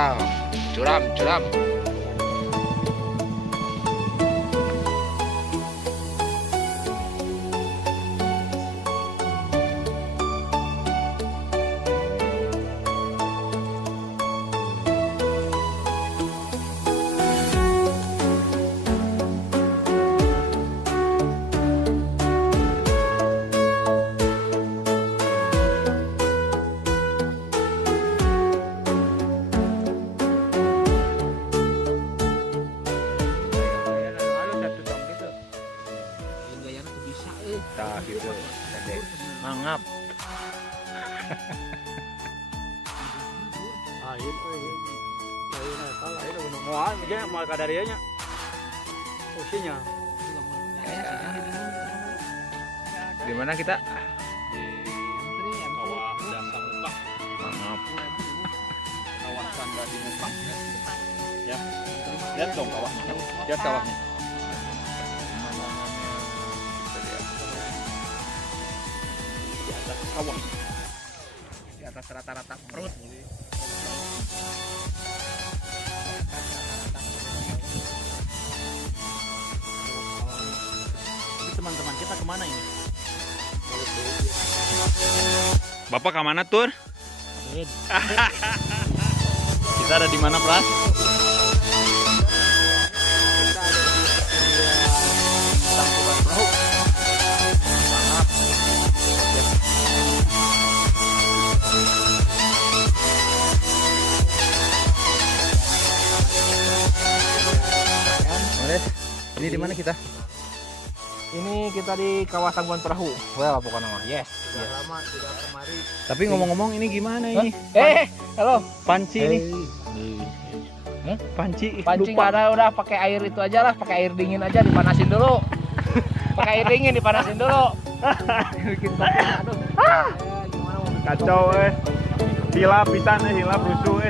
Wow, curam, curam. Mangap. Di mana kita? Di Kawah Tangkuban. Mangap. Kawasan Gadi Mupang. Ya. Lihat dong kawahnya. Lihat kawahnya. Di atas kawah. Di atas rata-rata perut. Teman-teman kita kemana ini? Bapak ke mana, Tur? Kita ada di mana, Pras? Tangkuban Parahu. Mantap. Ini di mana kita? Ini kita di Kawah Tangkuban Parahu. Well, POKONAMAH. Yes. Sudah lama tidak kemari. Tapi ngomong-ngomong ini gimana ini? Halo. Panci ini. Panci. Pancing ada udah pakai air itu aja lah, pakai air dingin aja dipanasin dulu. Pakai air dingin dipanasin dulu. Bikin kopi. Aduh. Gimana mau bikin Kacau kopi? Hilap pisan hilap rusuh